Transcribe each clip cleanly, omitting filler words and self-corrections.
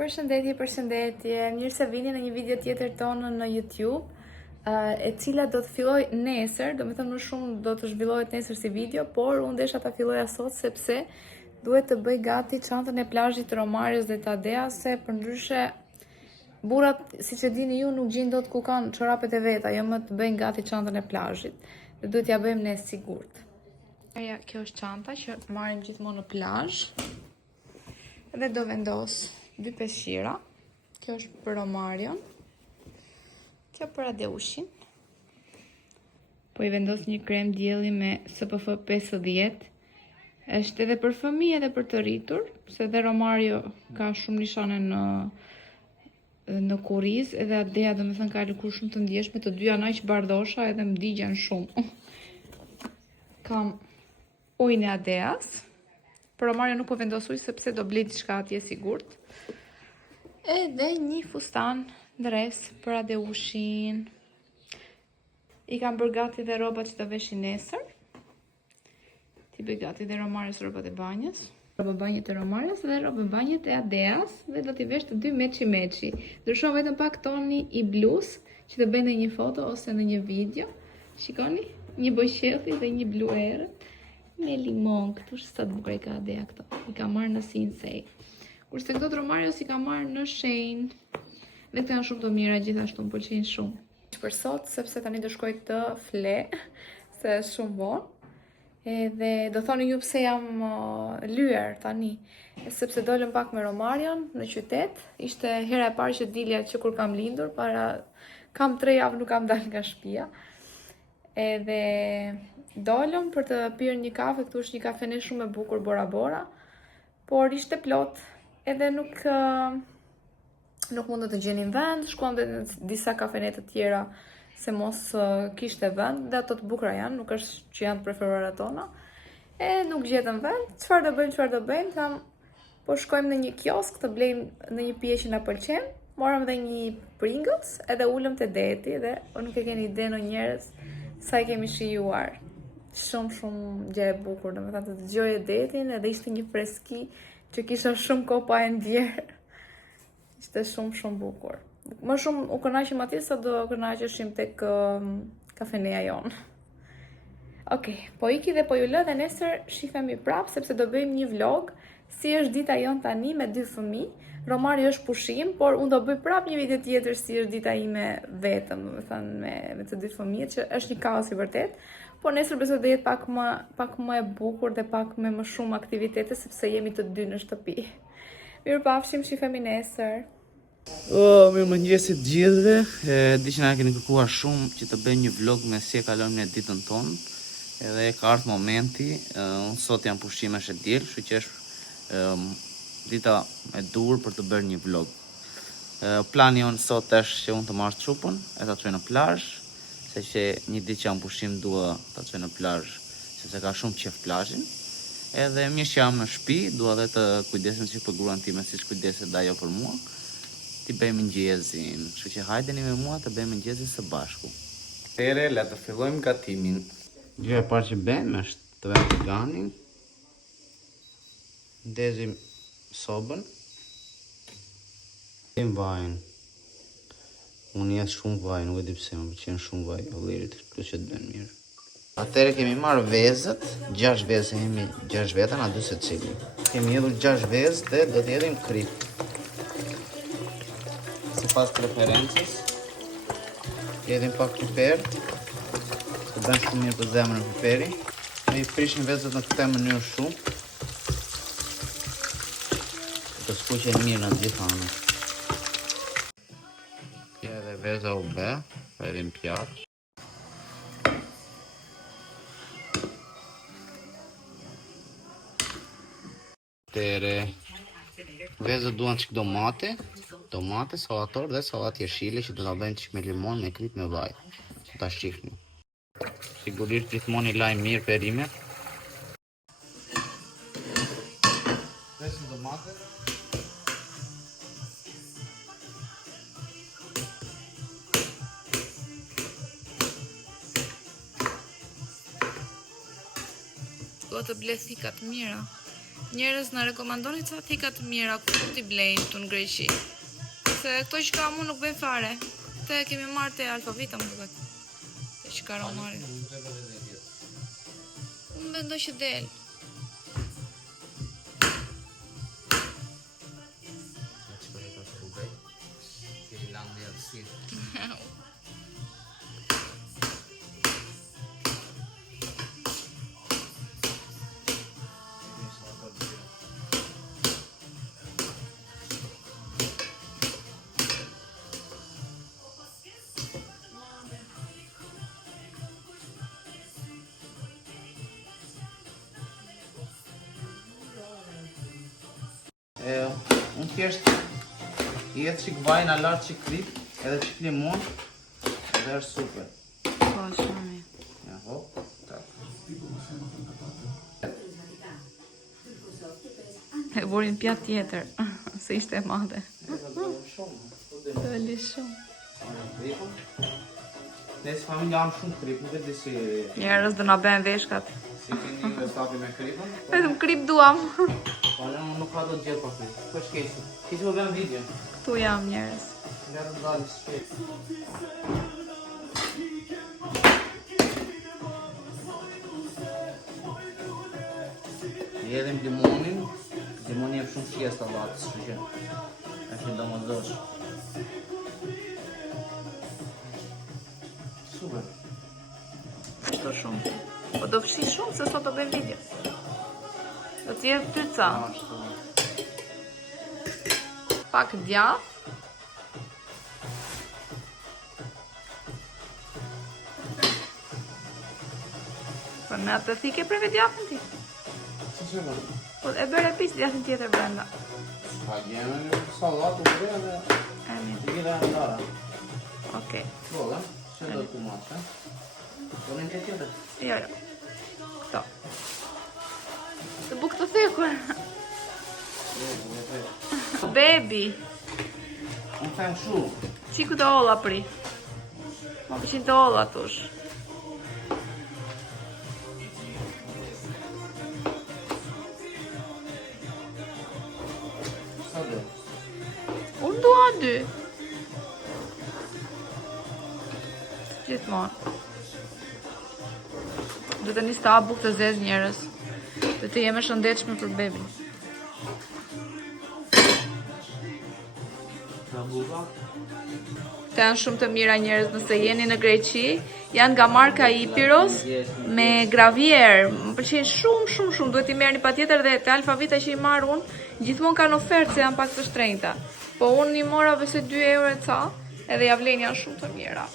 Përshëndetje, mirë se vini në një video tjetër tonë në YouTube, e cila do të filloj nesër, do me thënë më shumë do të zhvillohet nesër si video, por unë desha ta filloja sot sepse duhet të bëj gati çantën e plazhit të Romarës dhe Tadeas, se përndryshe burrat, siç e dini ju, nuk gjejnë dot ku kanë çorapet e veta, jo më të bëjnë gati çantën e plazhit. Dhe duhet ja bëjmë ne sigurt. Kjo është çanta që marrim gjithmonë në plazh. Dhe do vendos 2 peshqira. Kjo është për Romarion. Kjo për Adeushin. Po i vendos një krem dielli me SPF 50. Është edhe për fëmijë edhe për të rritur, se edhe Romario ka shumë nishane në kuriz, edhe Adea do me thënë ka lëkur shumë të ndjeshme, të dyja aq bardhosha edhe më digjen shumë. Kam ujin e Adeas. Për Romario nuk po vendos ujë sepse do blej diçka atje sigurt. Edhe një fustan dres për Adeushin. I kam bërë gati dhe rrobat që të veshin nesër. Ti bëj gati dhe Romarios rrobat e banjës. Rrobat e banjës e Romarios dhe rrobat e banjës e Adeas. Dhe do t'i vesh të dy meçi. Ndryshon vetëm pak toni i blus, që të bëjnë një foto ose në një video. Shikoni? Një bojqelli dhe një blu erët. Me limon, këtu është sa të bukur i ka Adea këto. I ka marrë në Sinsei. Kurse këto të Romarios i ka marrë në Shein. Dhe këto janë shumë të mira, gjithashtu më pëlqejnë shumë. Për sot, sepse tani do shkoj të fle, se është shumë vonë. Edhe do thoni ju pse jam lyer tani, sepse dolëm pak me Romarion në qytet. Ishte hera e parë që dilja që kur kam lindur, kam 3 javë nuk kam dalë nga shtëpia. Edhe dolëm për të pirë një kafe, këtu është një kafene shumë e bukur Bora Bora, por ishte plot, edhe nuk mund të gjenim vend, shkuam dhe në disa kafene të tjera se mos kishte vend, dhe ato të bukura janë, nuk është që janë të preferuara tona, e nuk gjetëm vend, çfarë do bëjmë, tham, po shkojmë në një kiosk të blejmë në një pije që na pëlqen, morëm dhe një Pringles, edhe ulëm te deti, dhe nuk e keni ide në njerëz sa i kemi shijuar. Shumë gjë e bukur, domethënë të dëgjoje detin, edhe ishte një freski që kisha shumë kohë pa e ndjerë. Ishte shumë bukur. Më shumë u kënaqem atje sa do kënaqeshim tek kafeneja jon. Okej, po iki dhe po ju lë dhe nesër shifemi prap sepse do bëjmë një vlog si është dita jon tani me 2 fëmijë. Romari është pushim, por unë do bëj prap një video tjetër si është dita ime vetëm, domethënë me të 2 fëmijët, që është një kaos i vërtet. Po nesër besoj do jetë pak më e bukur dhe pak me më shumë aktivitete sepse jemi të 2 në shtëpi. Mirupafshim, shifemi nesër. Mirëmëngjesit gjithëve. Di që na keni kërkuar shumë që të bëjmë një vlog me si e kalojmë në ditën tonë. Edhe ka ardhur momenti, unë sot jam pushimesh e diel, kështu që është dita e dur për të bërë një vlog. Plani jonë sot është që unë të marrë trupën e ta çoj në plazh, se që një ditë që jam pushim dua ta çoj në plazh, sepse ka shumë qef plazhin. Edhe mirë që jam në shtëpi, dua edhe të kujdesem si për gruan time, siç kujdeset ajo për mua. Ti bëjmë mëngjesin, kështu që hajdeni me mua të bëjmë mëngjesin së bashku. Atëherë le të fillojmë gatimin. Gjëja e parë që bëjmë është të vëmë tiganin. Ndezim sobën. Dim vajin. Unë jes shumë vaj, nuk e di pse më pëlqen shumë vaj, ollirit, plus që të bën mirë. Atëherë kemi marrë vezët, 6 vezë, jemi 6 veta na 2 secili. Kemi hedhur 6 vezë dhe do të hedhim krip. Sipas preferencës. Hedhim pak piper. Të bën shumë mirë për zemrën piperi. Ne i prishim vezët në këtë mënyrë shumë. Të skuqen mirë në gjithë anët. Edhe veza u bë, hedhim pjaç. Vezët duan çik domate, sallator dhe sallatë jeshile që do ta bëjmë çik me limon, me krip, me vaj. Ta shihni. Sigurisht gjithmonë i laj mirë perimet. Vesim domate. Do të ble thikat mira. Njerëz na rekomandoni ca thika të mira ku t'i blejnë këtu në Greqi. Se këto që kam unë nuk bëjnë fare. Te kemi marrë te Alfavita më duket. Te që ka Romari. Unë mendoj që del. Unë thjesht i jetë qik vaj në lartë qik krip, edhe qik limon, edhe është super. Po, shumë mirë. Ja, hop, tak. E burin pjatë tjetër, se ishte e madhe. Doli shumë. Ne si familja am shumë krip, nuk e di si... Njerëz do na bëjnë veshkat. Si keni vestapi me kripën. Vetëm krip duam. Po ne nuk ka do të gjithë për krip. Po shkesi. Kisi po bëm video. Këtu jam njerëz. Nga të dalë shqet. Jedhim limonin. Limoni jep shumë shije sallatës, kështu që është domosdosh. Super. Ashtu shumë. Po do fshi shumë se sot do bëjmë video. Do t'jep tyca. Pak djath. Po me atë thike preve djathin ti. Si që do? Po e bërë e pis djathin tjetër brenda. Pa gjeme në sallatë u bërë dhe... E mirë. Të gjitha e ndara. Okej. Bolla, që do të matë, Po në një tjetër? Jo. Këto. Të buk të thekur. Baby. Unë them shu. Qiku të olla pri. Ma përshin të olla tush. Sa do? Unë dua dy. Gjithmonë. Do të nis të ha bukë të zezë njerëz. Do të jeme shëndetshme për bebin. Nga buka? Të janë shumë të mira njerëz nëse jeni në Greqi. Janë nga marka Ipiros me gravier. Më pëlqejnë shumë. Duhet i merrni patjetër dhe te Alfavita që i marr unë, gjithmonë kanë ofertë se janë pak të shtrenjta. Po unë i mora vese 2 euro e ca, edhe ja vlen janë shumë të mira.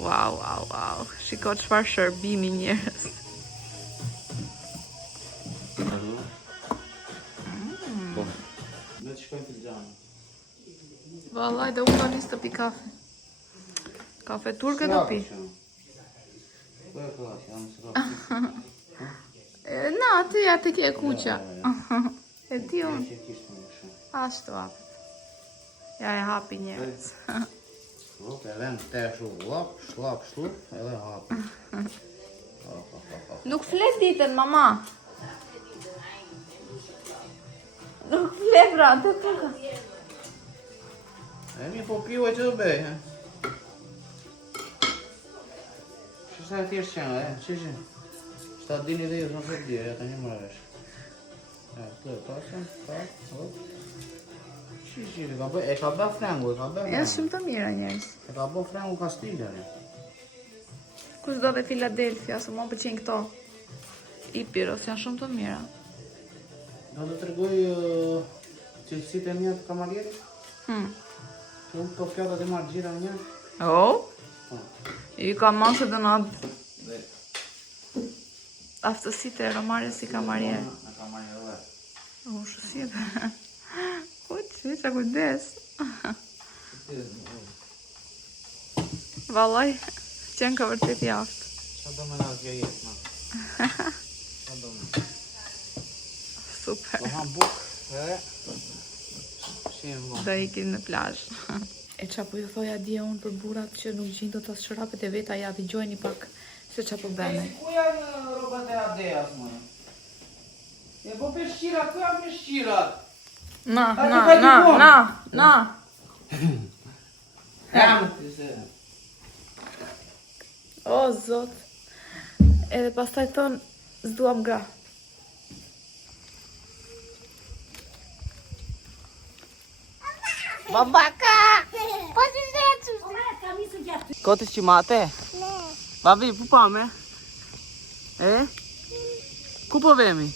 Wow. Shiko çfarë shërbimi njerëz. Po. Ne të shkojmë të gjanë. Vallaj, dhe unë do nis të pi kafe. Kafe turke do pi. Po e klash, jam së kafe. Na, ti atë ke kuqa. E di unë. Që kishtë më shumë. Ashtu apet. Ja e hapi njerëz. Ruk e vend të shu lap, shlap, edhe hapi. Nuk flet ditën, mama. Nuk flet pra, të kuka. E mi po piu e që të bej, he? Shësa e thjesht qenë, që? Shta dini dhe ju, nuk e di, e të një mërëvesh. Këtë e pasën, hop. E ka bë frengu, Janë shumë të mira njerëz. E ka bë frengu Kastiljani. Kush do dhe Philadelphia, se më pëlqejnë këto. Ipiros janë shumë të mira. Do të tregoj cilësitë e mia të kamarierit? Që unë këto fjatat e marrë gjitha një. I ka masë dhe në aftësitë e Romares si kamarier. Në kamarier dhe. Shësime. Kuq, qa kujdes. Vallaj, qenë ka vërtet jaftë. Qa do me nga kjo jetë, ma? Qa do me? Super. Do ham buk, edhe... Shimë bo. Do ikim në plazh. E qa po ju thoja dje unë për burat që nuk gjinë do të shërapet e veta, ja dëgjojni pak se qa po bëne. Ku janë robat e adejas, mëne? E po peshqira, ku janë peshqirat? Na. Jam të se. O, zot. Edhe pastaj thon, s'duam gra. Babaka! Po të zecu. Kam nisur gjatë. Kote që mate? Ne. Babi, pu pa me? E? Ku po vemi?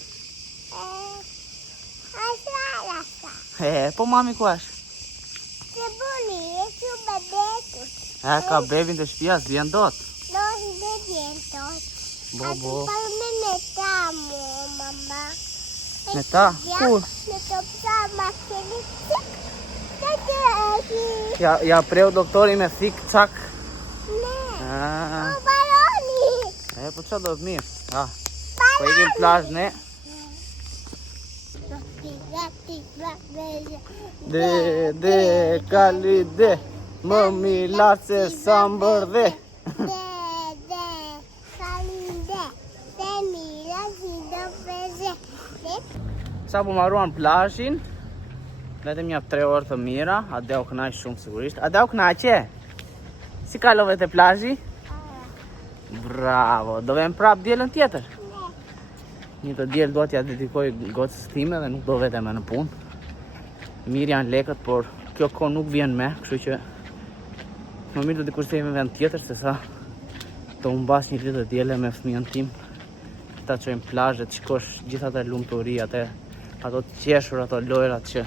Po mami ku është? Se buni, e që bebetus. Ka bebin të shtëpia, s'vjen dot. No, dhe djentot. Bo. Parë me neta mu, mama. Neta? Kur? Me të pësa ma këllicik. Të të ehi. Ja preu doktori me thik cak. Ne. Ah. O baroni. Po qa do të mirë? Po ikim plazh ne. De, kali de. Më milar se sa mbërdhe. Sa po marruan plazhin. Vetëm ja 3 orë të mira, Adeu kënaq shumë sigurisht. Adeu kënaqe? Si kalove te plazhi? Bravo, do vem prap dielën tjetër. Një të diel do t'ja dedikoj gocës time dhe nuk do vetëm në punë. Mirë janë lekët, por kjo kohë nuk vjen me, kështu që më mirë do t'i kursej me vend tjetër se sa të humbas një ditë të diele me fëmijën tim. Ta çojmë plazhe, të shikosh gjithë ato lumturi, ato të qeshur, ato lojrat që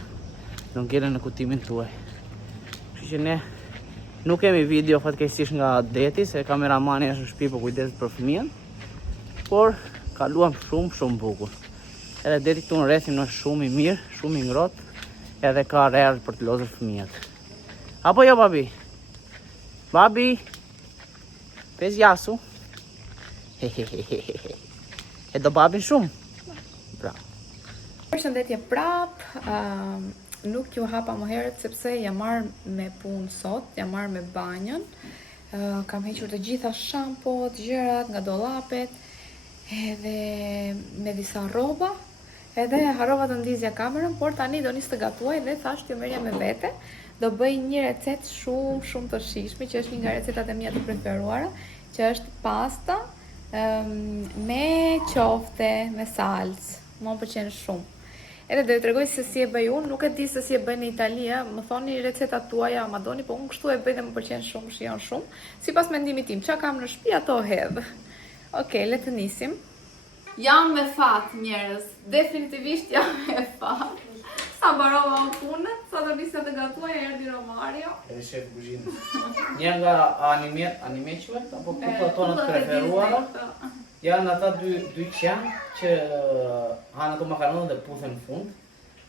do ngelen në kutimin tuaj. Kështu që ne nuk kemi video fatkeqësisht nga deti, se kameramani është në shtëpi po kujdeset për fëmijën, por kaluam shumë bukur. Edhe deti këtu në rrethim është shumë i mirë, shumë i ngrohtë, edhe ka rreth për të lozur fëmijët. Apo jo, babi? Babi? Pes jasu? E do babin shumë? Bravo. Përshëndetje prap, nuk ju hapa më herët sepse jam marrë me punë sot, jam marrë me banjën. Kam hequr të gjitha shampot, gjërat nga dollapet, edhe me disa rroba, edhe harrova të ndizja kamerën, por tani do nis të gatuaj dhe thash t'ju merrja me vete. Do bëj një recetë shumë të shijshme, që është një nga recetat e mia të preferuara, që është pasta me qofte, me salcë. Më pëlqen shumë. Edhe do ju tregoj se si e bëj unë, nuk e di se si e bëj në Itali, më thoni recetat tuaja, ma doni, po unë kështu e bëj dhe më pëlqen shumë, shijon shumë. Sipas mendimit tim, çka kam në shtëpi ato hedh. Okej, le të nisim. Jam me fat, njerëz. Definitivisht jam me fat. Sa mbarova punën, sa do nisja të gatuaj, erdhi Romario. Edhe shef kuzhinë. Një nga animeqmet, apo kupla tonët preferuara, janë ata dy qenë që hanë ato makaronë dhe puthen në fund.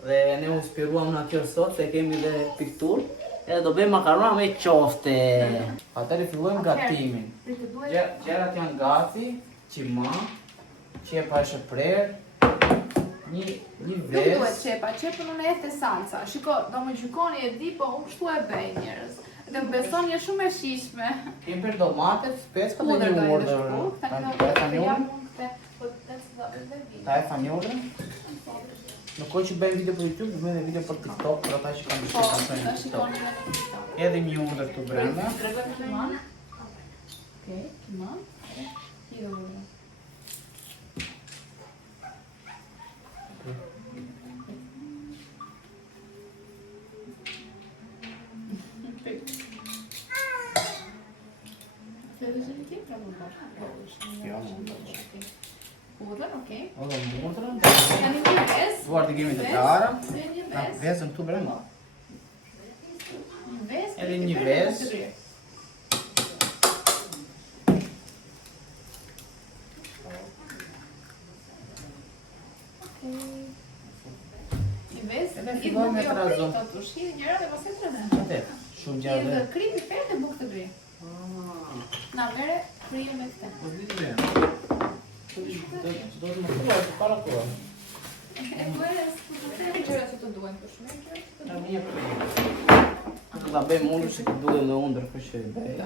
Dhe ne u inspiruam në kjo sot, se kemi dhe pikturë. Edhe do bëjmë makarona me qofte. Atëri fillojmë gatimin. Gjërat janë gati, qima, qepa është e prerë, një Nuk ves. duhet qepa, qepën unë e te salsa. Shiko, do më gjykoni e di, po unë kështu e bëj, njerëz. Dhe më beson një shumë e shishme. Kemi për domate, specë dhe një urdër. Ta e fanjurën. Në kohë që bëjmë video për YouTube, bëjmë edhe video për TikTok, për ata që kanë Po, shqiptar ta në shikoni TikTok. në TikTok. Edhe një urdër të brenda. Tregoj për kiman. Okej, kiman. I do vërë. Udhër, okej. Edhe mundrën. Tani një ves. Duar të kemi të klara. Një Ta ves. vezën këtu brenda. Një ves. Edhe një ves. Një ves. Edhe fillojmë me trazon. Të ushqirë njëra dhe pas e të rëdhe. Atë, shumë gjatë. Dhe kripi ferë dhe bukë të gri. Na mere, frije me këte. Po di të do të më thuaj të para tua. E bëre, s'ku të të gjëra që të duen për shumë e gjëra që të duen. Një për. Do ta bëjmë undër që të duhet me undër kështë që bëj.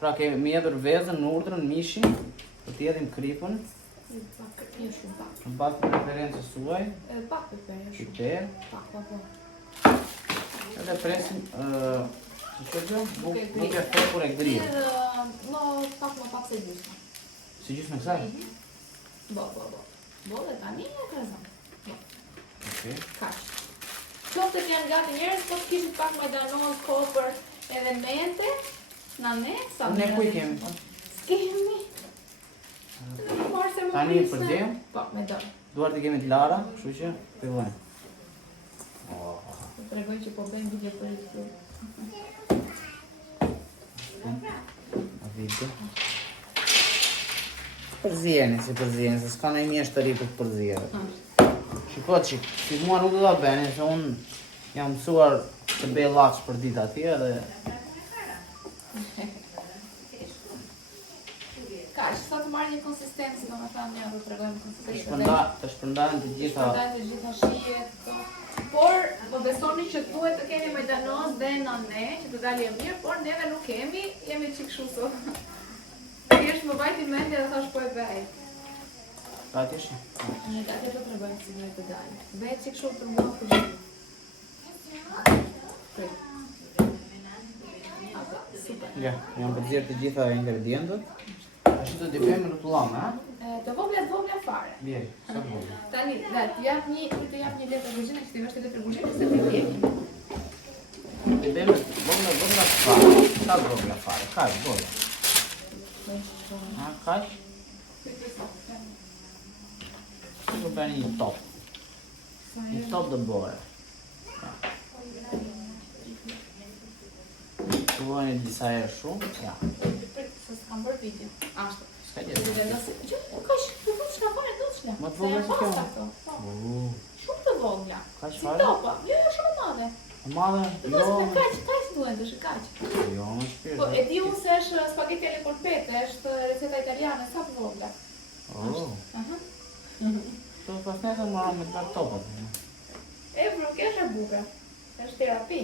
Pra kemi mjedhur vezën, urdhrën, mishin, do të jedhim kripën. Një shumë pak. Në bazë të preferencës suaj, Pak piper, një shumë. piper, Pak, po. edhe presim, që që gjë? Buke fekur e grirë. Pak se gjysma. Si gjysme kësaj? Bo, dhe tani e krezon. Okej. Kaq. Qoftë që janë gati njerëz, po kishit pak majdanoz, kopër, edhe mente, nane, sa Ne ku i kemi? S'kemi. Tani i përdjem, Po, me dorë. duart i kemi të lara, kështu që fillojmë. Të tregoj që po bëjmë video për YouTube. Video. Përzjeni, si përzjeni, se s'ka në i mjeshtëri për të përzjeni. Shiko qik, si mua nuk do da beni, se unë jam mësuar të bëj lakës për ditë atje dhe... Kaq, sa të marrë një konsistencë, do me thamë një do të tregojmë konsistencë. Të shpërndajnë të gjitha... Shpërndajnë të gjitha shijet, por, po besoni që duhet të kemi majdanoz dhe nane, që të dalje mirë, por neve nuk kemi, jemi qik shu sot. Thjesht më vajti mendje dhe thash po e bëj. Gati shi? Në gati do të tregojmë si duhet të dalje. Bëj qik shu për mua për gjithë. Prit. Super. Ja, jam përzirë të gjitha ingredientët. Ashtu të dipejmë në tullame, ha? Të vogla fare. Bjeri, sa vogla. Tani, dhe, të jap një letër guzhine, që ti vesh të letër guzhine, se të vjekim. Dipejmë vogla fare. Sa vogla fare? Kaj, vogla. Ha, kaj? Që të bëni një top. Një top dhe bore. Të vojnë disa herë shumë, ja. Se s'kam bërë video. Ashtu. Ska gjithë. Që, kash, të vëtë shka fare, do të shka. Më të vogla se kjo? Shumë të vogla. Kaq Si fare? topa. Jo, shumë madhe. E madhe? Të Jo, vëtë me kaq duhen të shkaq. jo, më shpirë. Po, e di unë se është spaghetti alle polpette, është receta italiane, sa të vogla. Oh, Aha. të pas nesër marrë me të bërë topat. E, bro, kjo është e buka. Është terapi.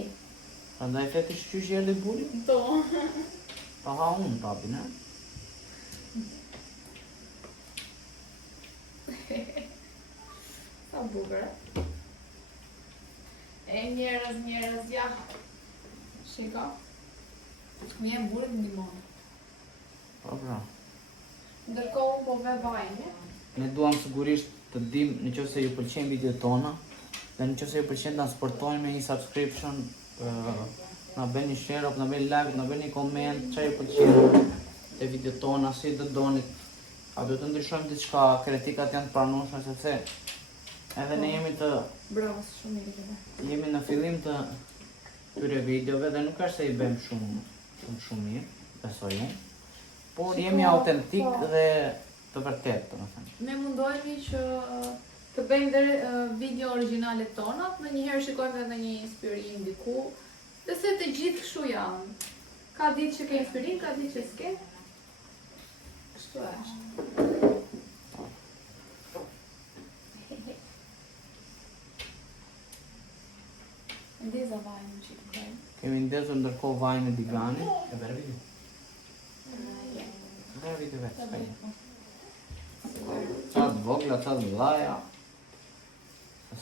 Prandaj feti shqysh jeli buri, Do. pa ha unë papin, e? Sa bukur, e? E njerëz, ja. Shiko. Më jem burit në limon. Po, pra. Ndërkohë unë po ve vajnë. Ne duam sigurisht të dim në qoftë se ju pëlqejnë videot tona dhe në qoftë se ju pëlqen të na supportojnë me një subscription, na bëni një share, na bëni like, na bëni një koment, çfarë ju pëlqen te videot tona, si do doni. A do të ndryshojmë diçka, kritikat janë të pranueshme sepse edhe ne jemi Bravo, shumë mirë këtë. jemi në fillim të këtyre videove dhe nuk është se i bëjmë shumë mirë, besoj unë. Por jemi autentik dhe të vërtet, domethënë. Ne mundohemi që të bëjmë dhe video origjinale tona, në njëherë shikojmë edhe një inspirim diku, dhe se të gjithë kështu janë. Ka ditë që ke inspirim, ka ditë që s'ke. Kështu është. Ndeza vajnë që të kërë. Kemi ndezur ndërkohë vajin e digani. E bërë video? Bërë video vetë, s'ka një. Qatë vogla, qatë mëdhaja.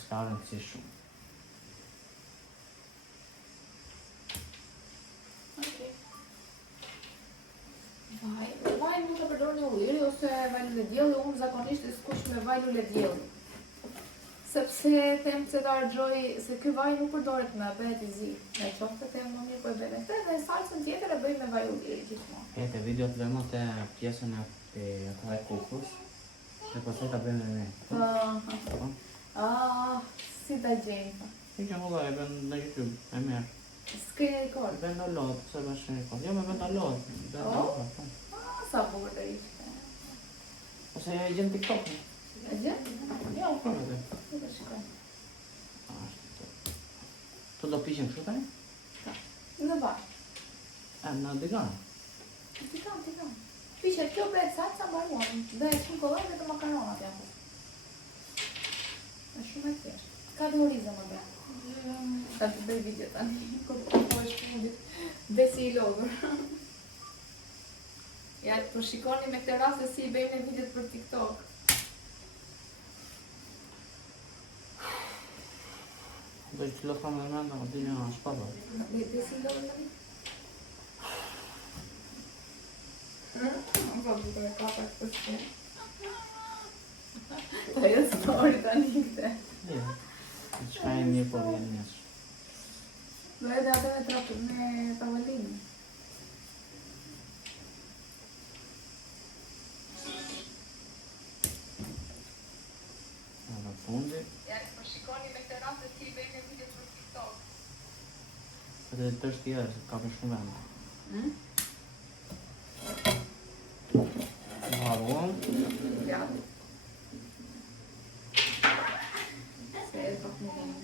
S'ka rëndësi shumë. Vaj mund të përdor një ulliri ose vaj lule dielli, unë zakonisht e skuq me vaj lule dielli. Sepse them se ta harxoj se ky vaj nuk përdoret me bëhet i zi. Me qoftë them më mirë po e bëj me këtë dhe salsën tjetër e bëj me vaj ulliri gjithmonë. Te video të vëmë te pjesën e atëvaj kukës. Dhe pastaj ta bëjmë me. Si ta gjejmë. E që më e bën në YouTube, e merë. Screen record. E bën në lot, se bën screen record. Jo, me bën në lot. Sa bukur të ishte. Ose ja i gjen TikTok. E gjë? Jo, Po, me dhe. nuk e shikoj. Tu do pishin kështu tani? Në vaj. Në digan. Ti kam. Pishet kjo bëhet salsa mbaruar. Dhe e shumë kollaj dhe të makaronat janë. Është shumë e thjeshtë. Ka dhe orizo më bëj. Ka të bëj video tani. Kur po është fundit. Besi i lodhur. Ja, po shikoni me këtë rast se si i bëjmë në videot për TikTok. Do të filloj me menda, do të na shpaba. Po bukur ka pak pushim. Ajo story tani këtë. Çka e mirë po vjen nesër. Do edhe atë me trapë me tavolinë. Në fundi. Ja, po shikoni me këtë rast se si bëjmë video për TikTok. Edhe të është tjerë, ka për shumë vend. Haron. Ja. Se e pak më vonë.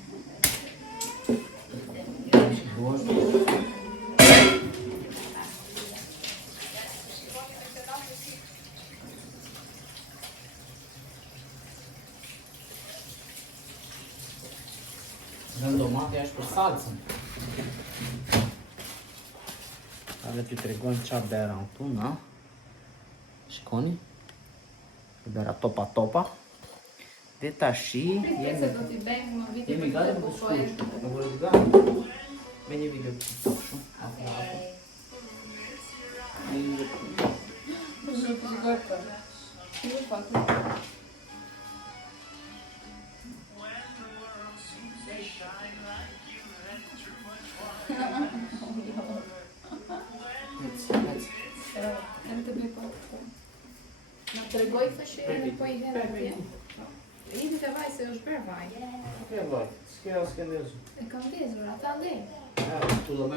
Domati është për salsën. Edhe t'ju tregojmë qa bera në tu, na? Shikoni. Bera topa. Dhe tashi Se do t'i bëjmë një video jemi për gati të për bushojë. shkuq. Në vërë gati. Me një video për TikTok shumë. Në të regoj të shirë po i herë atje. Idi të vaj se është bërë vaj. Ke vaj, s'ke ndezur. E kam ndezur, ata ndej. Tu do me.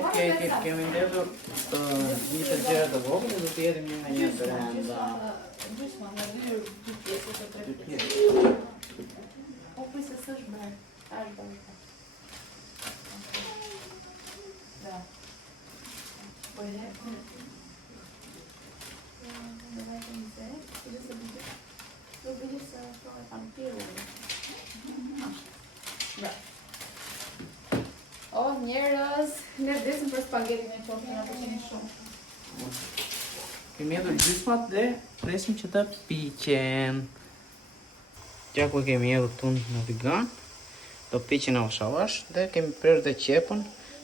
Okej, Kemi ndezur një të gjera të vogël dhe do të jetim një nga një të renda. Gjysma, në dhyrë dy pjesë të tre Dy pjesë. O, për se së është bërë. A është bërë. Da. Po i herë. Dhe vajtë një se, dhe se bëgjë. Do bëgjë se e kanë pirë. Bra. O, njerës, ne desim për spaghetti me qofë, nga përqeni shumë. Kemi hedhur gjysmat dhe presim që të piqen. Gja ku kemi hedhur tun në vegan, do piqen avash avash dhe kemi prerë dhe qepën,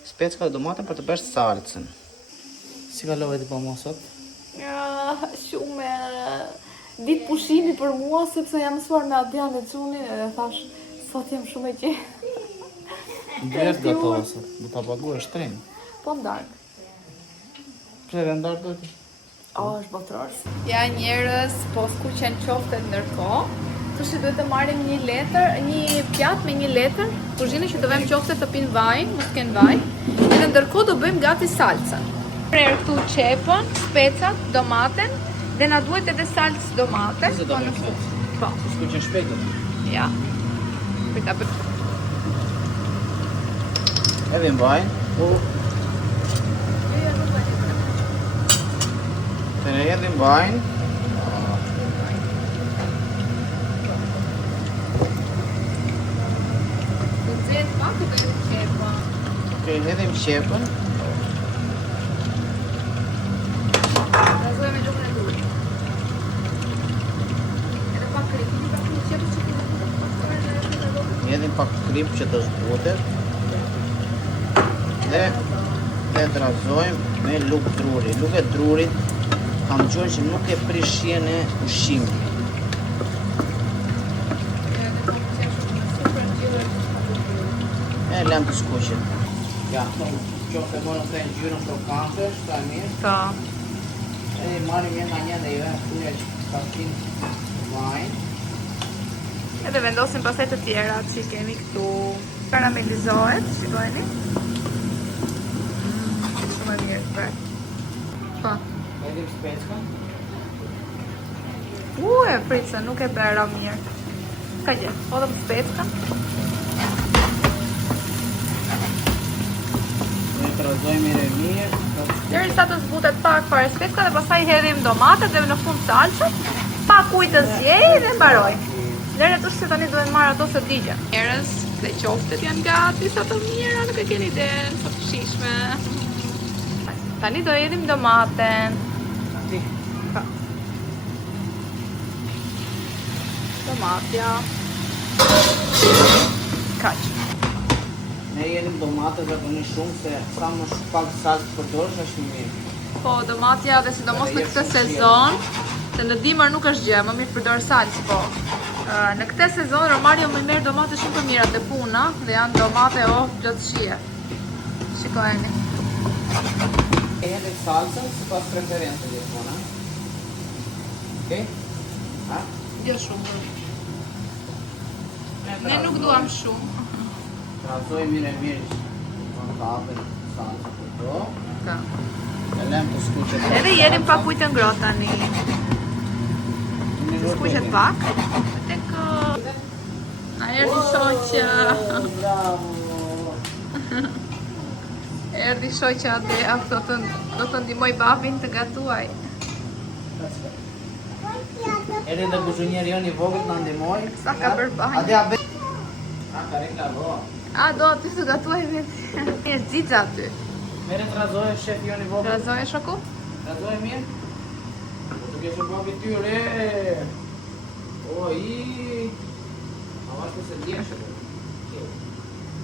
specka dhe domatën për të bërë salcën. Si kalove ti pa mua sot? Ja, shumë ditë pushimi për mua, sepse jam mësuar me Adrian dhe Xhunin edhe thash, sot jam shumë e qetë. Ndërë gatoha sot, do t'a paguar shtrenjë. Po ndark. Pse dhe ndarë do ti? O, është botërës. Ja njerës, po skuqen qoftet ndërkohë. Kështu duhet të marrim një letër, një pjatë me një letër, kuzhinë që do vëmë qoftet të pinë vaj, mos kenë vaj. Edhe ndërkohë do bëjmë gati salcën. Prerë këtu qepën, specat, domaten, dhe na duhet edhe salcë domate. Se do me këtë. Po. Se skuqen shpejt do të. Ja. Për ta bërë. Edhe në vajnë, të ne edhe në vajnë. Do të zetë pak të dojë qepa. Okej, edhe më qepën. Razoj me gjokën e durit. Edhe pak krip, një pak një qepës që këtë Edhe pak krip që të zbutet. Dhe të razojmë me luk druri. Luk e drurit kam gjojnë që nuk e prishjen e ushqimit. E lem të skuqet. Ja, qofte morën të ngjyrën krokante, shta mirë. Ta. E marrim një nga një dhe i vëmë këtyre që ka kinë vajnë. Edhe vendosim pasaj të tjera që kemi këtu. Karamelizohet, shikojni. Shumë e mirë, bërë. Pa. Edhim speckën. E fricën, nuk e bëra mirë. Ka gjë, odëm speckën. Ne të razojmë mirë. Deri sa të zbutet pak fare speckën dhe pasaj hedhim domatet dhe në fund salcën. Pak ujë të zjej dhe mbaroj. Lere të se tani duhet marrë ato së digje. Njerës dhe qoftet janë gati, sa të mira, nuk e keni den, sa të shishme. Tani do hedhim domaten. Tomatja. Kaq. Ne jeni domate zakonisht shumë se sa më pak salcë përdorësh është më mirë. Po, domatja dhe sidomos në këtë sezon, se në dimër nuk është gjë, më mirë përdor salcë, po. Në këtë sezon Romario më merr domate shumë të mira të puna dhe janë domate plotësie. Shikojeni. E hedhë salcën sipas preferencës gjithmonë, ha? Okej? Ha? Jo shumë. Ne nuk duam shumë. Trazoj mirë e mirë në kapën salcën këto. Ka. E lem të skuqet. Edhe jeni pak ujë të ngrohtë tani. Të skuqet pak. Tek na erdhi shoqja. Bravo. Erdhi shoqja dhe do të ndihmoj babin të gatuaj. Erdhi dhe buzhunieri jon i vogël na ndihmoi. Sa ka bërë banjë. A be. Ka rekla vo. A do ti të gatuaj vetë? Mirë, xixa aty. Merë trazoje shef jon i vogël. Trazoje shoku? Trazoje mirë. Tu ke shumë babi ty re. Oi. A vash se diesh.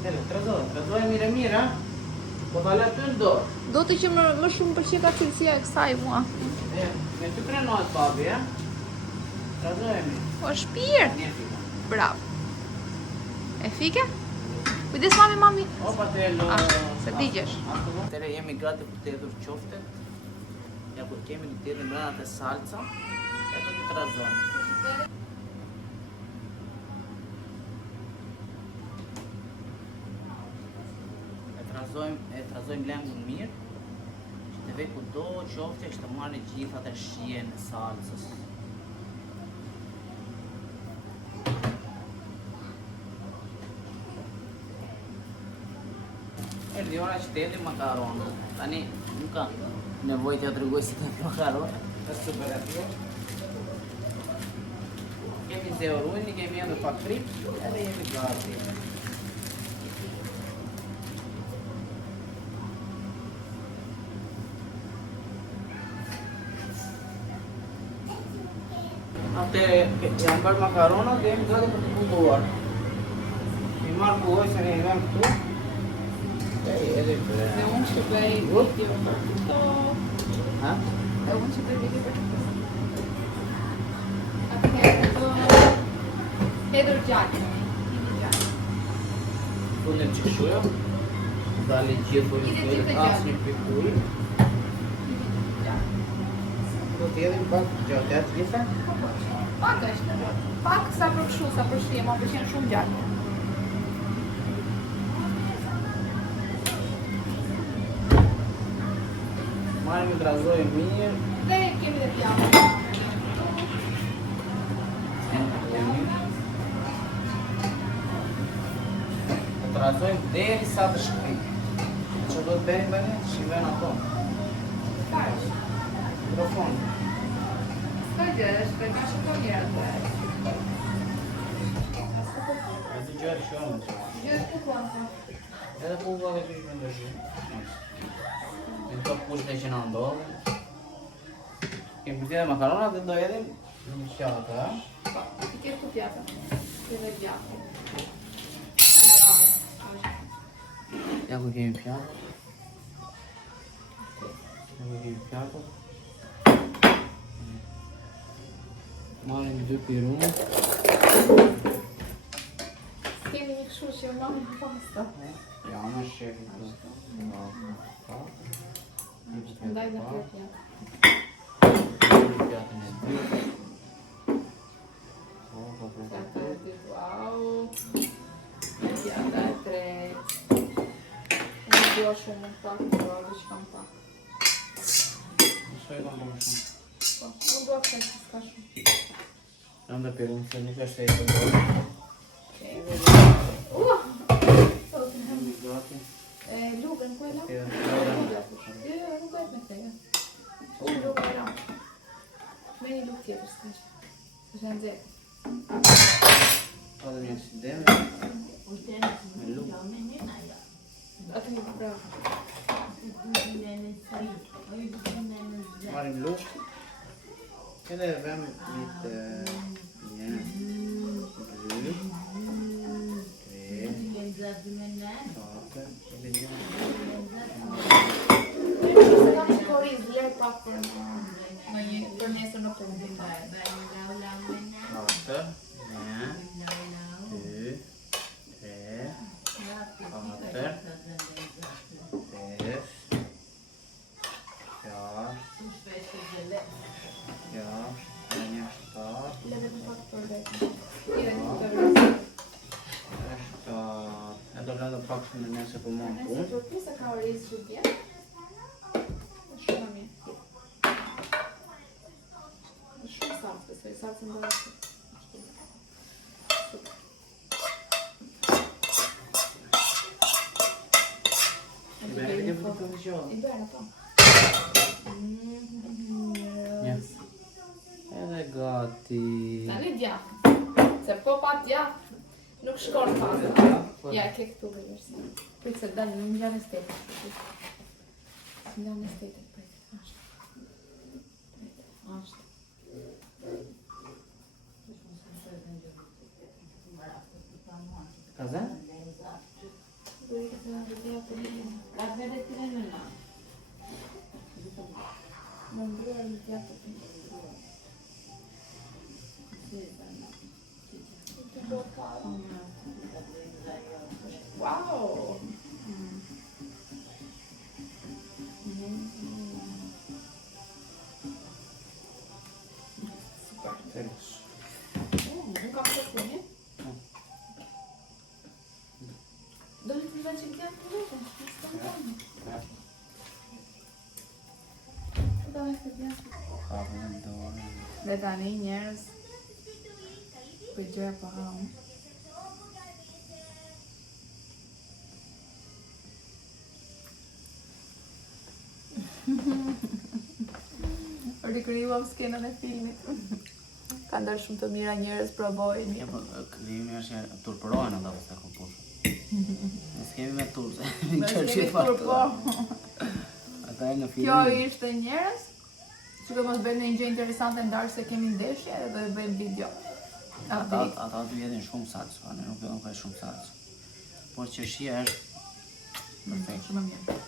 Hele, trazoje mirë mirë, ha? Po vala ty në dorë. Do të që më shumë pëlqej ka cilësia e kësaj mua. Me ty prenohet babi, ha? Trazoje mirë. Po shpirt. Një fika. Bravo. E fike? Kujdes mami. Opa te lo. Se digjesh. Atere jemi gati për të hedhur qoftet. Ja kur kemi të hedhur brenda të salca, e do të trazojmë. E trazojmë lengun mirë, që të vej kudo qofte që të marrë gjithë atë shijen e salcës. Erdi ora që të hedhim makaronë. Tani nuk ka nevojë të tregoj si të hedh makaronë. Është super atje. Kemi zeoruin, kemi edhe pak frip, edhe jemi gati. Atë jam bërë makarona dhe jemi gati për të kulluar. I marrë kulloj se ne jemi këtu. Dhe unë që bëj video për këto. Ha? Dhe unë që bëj video për këto. Atëherë do hedhur gjallë. Unë që shujo. Dali gjithë për asë një pikuri. Do të jedhim pak gjatë atë gjitha? Pak është. Pak sa për kështu, sa për shtie, ma pëlqen shumë gjallë. Marrim i trazojmë mirë. Dhe kemi dhe pjatë. E trazojmë deri sa të shkrim. Që do të bëjmë bëni? Shqiven ato. Kash. Mikrofon. Ska gjë, është për nga shumë të mirë atë. E të gjërë shumë. Gjë të kukonsa. Edhe pulva dhe të ishme ndërgjë. Në të pushte që në ndodhë. Kemi përti dhe makaronat dhe do edhim një pjatë, ha? I ke këtu pjata. Këve gjatë. Ja ku kemi pjatë. Ja ku kemi pjatë. Marim 2 pirunë. Kemi një këshu që mami në pasta. Ja, në shefi të. Ndaj dhe për pjatë. Pjatën e 2. Pjata e 2, wow. Pjata e 3. Unë dua shumë në pak, dua dhe që kam pak. Shoj kam bërë shumë. Po, unë dua këtë që s'ka shumë. Në ndë pirunë, se nuk është e të bërë. Lugën, ku e la? Ja. Nuk bëhet me teja. Unë lugën e la. Me një lugë tjetër, s'ka që. Është në zekë. Pa dhe një aksident. Me lukë. Atë një bravo. Marim lukë. Edhe vëm një të një. Se kam një koriz, lërë pak për nesër në punë. 4, 1, 2, 3, 4, 5, 6, 7, Lërë pak për vetë. E do vlerë pak shumë nëse për mua në Nëse punë. për pjesë ka oriz që tjetë. Shumë mirë. Shumë salcë, besoj, salcën do të I bene po. Yes. Edhe gati. Tani djath. Se po pa djath nuk shkon fazë. Ja, ke këtu dhe vërsi. Prit se dalë, në ngjanë estetit. Ngjanë estetit, prit. Ashtë. Ka zë? Më ndryrë në djathë të Wow! Super. Nuk kam të kuni? Do të të që djathë të lete? Kapën e dorë. Dhe tani njerës për gjëra për haun. Rikryuam skenën e filmit. Ka ndër shumë të mira njerës provojnë. Ja, po klimi është që turpërojnë ata pas të kompushë. Ne s'kemi me turp, se në Në qërë që shkemi të kur po. Ata e në filmin. Kjo ishte njerës. Që do mos bëjmë një gjë interesante ndarë se kemi ndeshje dhe bëjmë video. Ata të vjetin shumë salcë, ne nuk vjetën ka shumë salcë. Por që shia është perfekt. Shumë mirë.